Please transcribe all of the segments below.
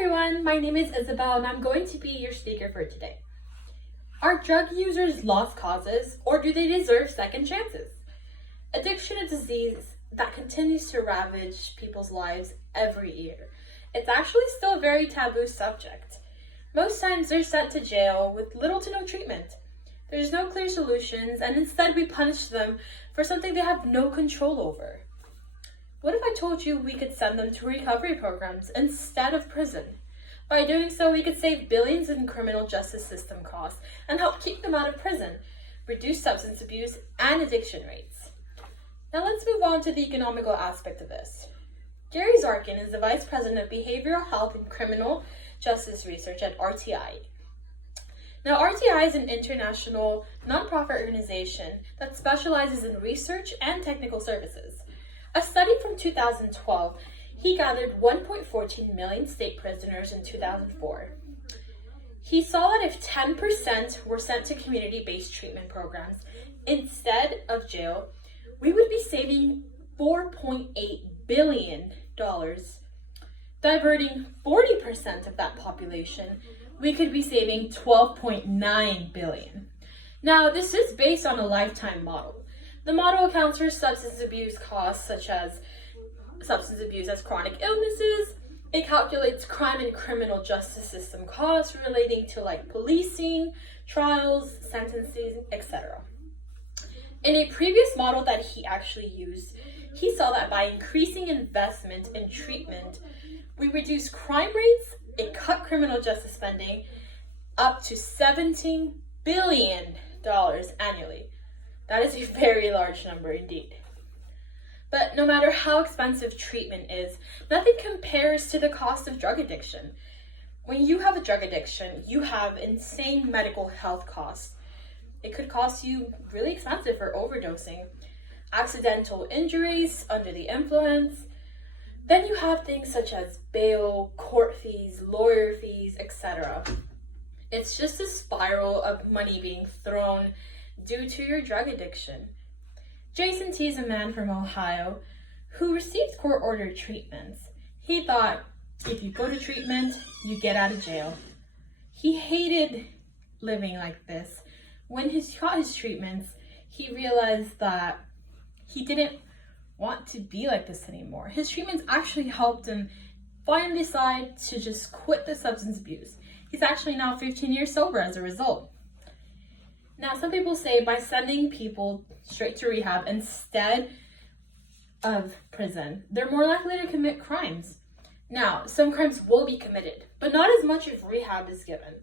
everyone, my name is Isabel and I'm going to be your speaker for today. Are drug users lost causes or do they deserve second chances? Addiction is a disease that continues to ravage people's lives every year. It's actually still a very taboo subject. Most times they're sent to jail with little to no treatment. There's no clear solutions and instead we punish them for something they have no control over. What if I told you we could send them to recovery programs instead of prison? By doing so, we could save billions in criminal justice system costs and help keep them out of prison, reduce substance abuse and addiction rates. Now let's move on to the economical aspect of this. Gary Zarkin is the Vice President of Behavioral Health and Criminal Justice Research at RTI. Now, RTI is an international nonprofit organization that specializes in research and technical services. A study from 2012, he gathered 1.14 million state prisoners in 2004. He saw that if 10% were sent to community-based treatment programs instead of jail, we would be saving $4.8 billion. Diverting 40% of that population, we could be saving $12.9 billion. Now, this is based on a lifetime model. The model accounts for substance abuse costs such as substance abuse as chronic illnesses. It calculates crime and criminal justice system costs relating to policing, trials, sentencing, etc. In a previous model that he actually used, he saw that by increasing investment in treatment, we reduced crime rates, it cut criminal justice spending up to $17 billion annually. That is a very large number indeed. But no matter how expensive treatment is, nothing compares to the cost of drug addiction. When you have a drug addiction, you have insane medical health costs. It could cost you really expensive for overdosing, accidental injuries under the influence. Then you have things such as bail, court fees, lawyer fees, etc. It's just a spiral of money being thrown due to your drug addiction. Jason T is a man from Ohio who received court-ordered treatments. He thought, if you go to treatment, you get out of jail. He hated living like this. When he got his treatments, he realized that he didn't want to be like this anymore. His treatments actually helped him finally decide to just quit the substance abuse. He's actually now 15 years sober as a result. Now, some people say by sending people straight to rehab instead of prison, they're more likely to commit crimes. Now, some crimes will be committed, but not as much if rehab is given.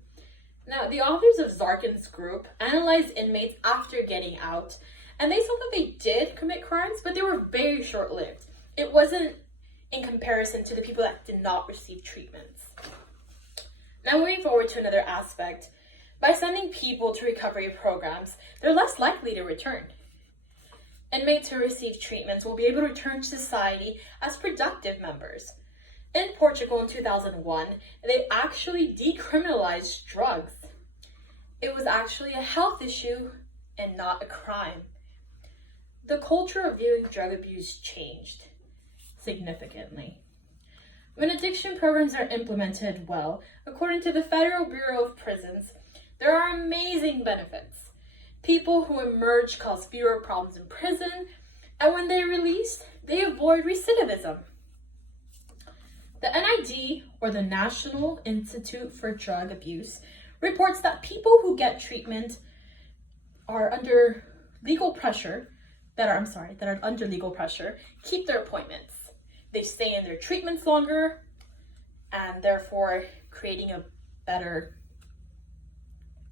Now, the authors of Zarkin's group analyzed inmates after getting out, and they saw that they did commit crimes, but they were very short-lived. It wasn't in comparison to the people that did not receive treatments. Now, moving forward to another aspect, by sending people to recovery programs, they're less likely to return. Inmates who receive treatments will be able to return to society as productive members. In Portugal in 2001, they actually decriminalized drugs. It was actually a health issue and not a crime. The culture of viewing drug abuse changed significantly. When addiction programs are implemented well, according to the Federal Bureau of Prisons, there are amazing benefits. People who emerge cause fewer problems in prison, and when they're released, they avoid recidivism. The NID, or the National Institute for Drug Abuse, reports that people who get treatment are under legal pressure, keep their appointments. They stay in their treatments longer, and therefore creating a better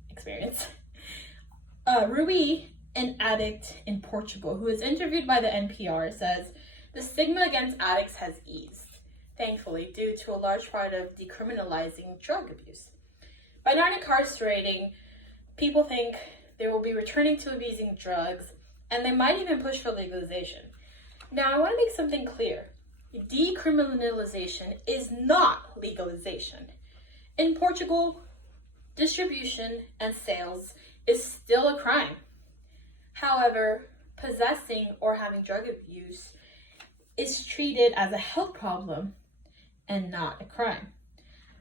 experience. Rui, an addict in Portugal who was interviewed by the NPR, says the stigma against addicts has eased, thankfully, due to a large part of decriminalizing drug abuse. By not incarcerating, people think they will be returning to abusing drugs, and they might even push for legalization. Now, I want to make something clear. Decriminalization is not legalization. In Portugal, distribution and sales is still a crime. However, possessing or having drug abuse is treated as a health problem and not a crime.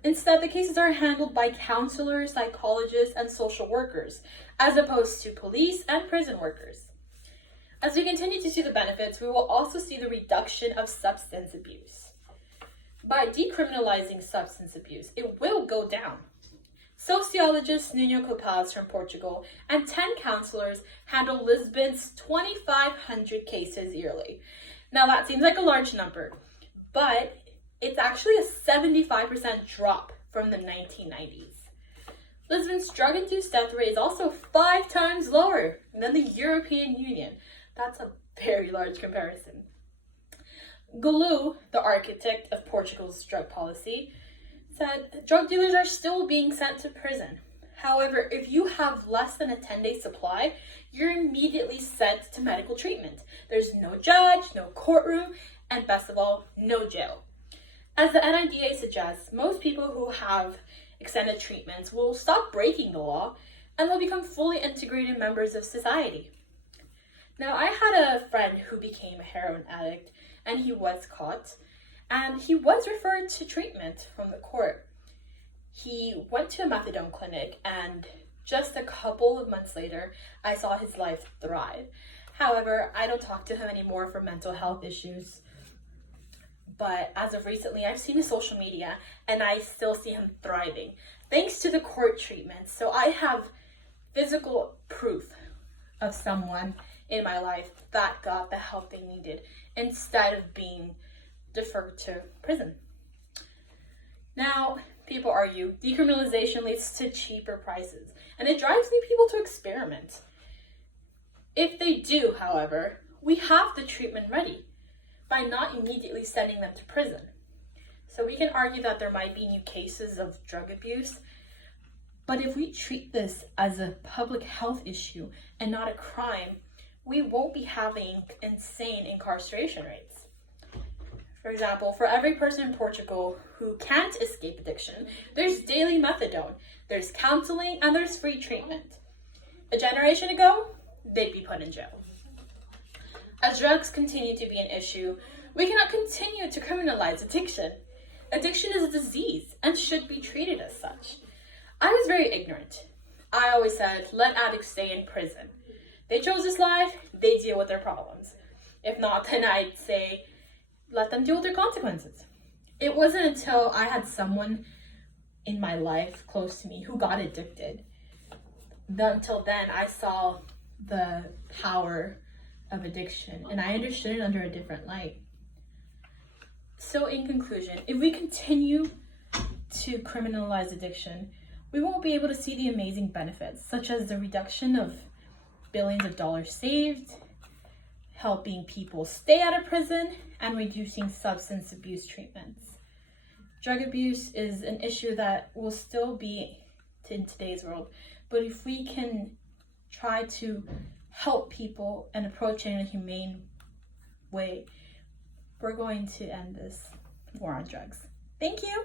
Instead, the cases are handled by counselors, psychologists, and social workers, as opposed to police and prison workers. As we continue to see the benefits, we will also see the reduction of substance abuse. By decriminalizing substance abuse, it will go down. Sociologist Nuno Capaz from Portugal and 10 counselors handle Lisbon's 2,500 cases yearly. Now that seems like a large number, but it's actually a 75% drop from the 1990s. Lisbon's drug-induced death rate is also 5 times lower than the European Union. That's a very large comparison. Gulu, the architect of Portugal's drug policy, said drug dealers are still being sent to prison. However, if you have less than a 10-day supply, you're immediately sent to medical treatment. There's no judge, no courtroom, and best of all, no jail. As the NIDA suggests, most people who have extended treatments will stop breaking the law and will become fully integrated members of society. Now, I had a friend who became a heroin addict and he was caught and he was referred to treatment from the court. He went to a methadone clinic and just a couple of months later, I saw his life thrive. However, I don't talk to him anymore for mental health issues. But as of recently, I've seen his social media and I still see him thriving thanks to the court treatment. So I have physical proof of someone in my life that got the help they needed instead of being deferred to prison. Now, people argue decriminalization leads to cheaper prices and it drives new people to experiment. If they do, however, we have the treatment ready by not immediately sending them to prison. So we can argue that there might be new cases of drug abuse, but if we treat this as a public health issue and not a crime, we won't be having insane incarceration rates. For example, for every person in Portugal who can't escape addiction, there's daily methadone, there's counseling, and there's free treatment. A generation ago, they'd be put in jail. As drugs continue to be an issue, we cannot continue to criminalize addiction. Addiction is a disease and should be treated as such. I was very ignorant. I always said, let addicts stay in prison. They chose this life, they deal with their problems. If not, then I'd say, let them deal with their consequences. It wasn't until I had someone in my life close to me who got addicted, until then I saw the power of addiction and I understood it under a different light. So in conclusion, if we continue to criminalize addiction, we won't be able to see the amazing benefits, such as the reduction of billions of dollars saved, helping people stay out of prison, and reducing substance abuse treatments. Drug abuse is an issue that will still be in today's world, but if we can try to help people and approach it in a humane way, we're going to end this war on drugs. Thank you.